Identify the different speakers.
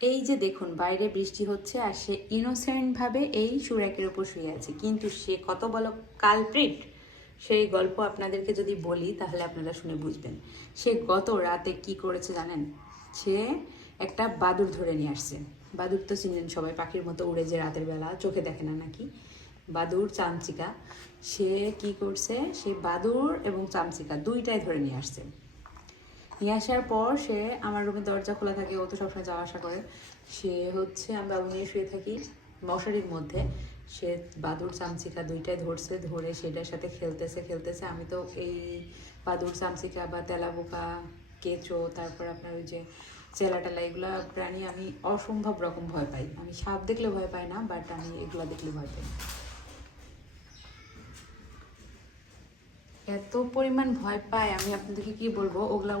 Speaker 1: এই যে দেখুন, বাইরে বৃষ্টি হচ্ছে আর সে ইনোসেন্টভাবে এই সুরাকের উপর শুয়ে আছে। কিন্তু সে কত বড় কালপ্রিট সেই গল্প আপনাদেরকে যদি বলি, তাহলে আপনারা শুনে বুঝবেন। সে গত রাতে কি করেছে জানেন? সে একটা বাদুর ধরে নিয়ে আসছে। বাদুর তো চিনেন সবাই, পাখির মতো উড়ে যে রাতের বেলা, চোখে দেখে না নাকি? বাদুর চামচিকা, সে কি করছে? সে বাদুর এবং চামচিকা দুইটাই ধরে নিয়ে আসছে। নিয়ে আসার পর সে আমার রুমের দরজা খোলা থাকে, ও তো সবসময় যাওয়া আসা করে। সে হচ্ছে আমি বাবু নিয়ে শুয়ে থাকি মশারির মধ্যে। সে বাদুর চামচিকা দুইটাই ধরছে, ধরে সেটার সাথে খেলতেছে খেলতেছে। আমি তো এই বাদুর চামচিকা বা তেলাপোকা, কেঁচো, তারপর আপনার ওই যে চেলা টেলা এগুলা প্রাণী আমি অসম্ভব রকম ভয় পাই। আমি সাপ দেখলে ভয় পাই না বাট আমি এগুলা দেখলে ভয় পাই। এত পরিমাণ ভয় পায়, আমি আপনাদেরকে কি বলব? ওগুলা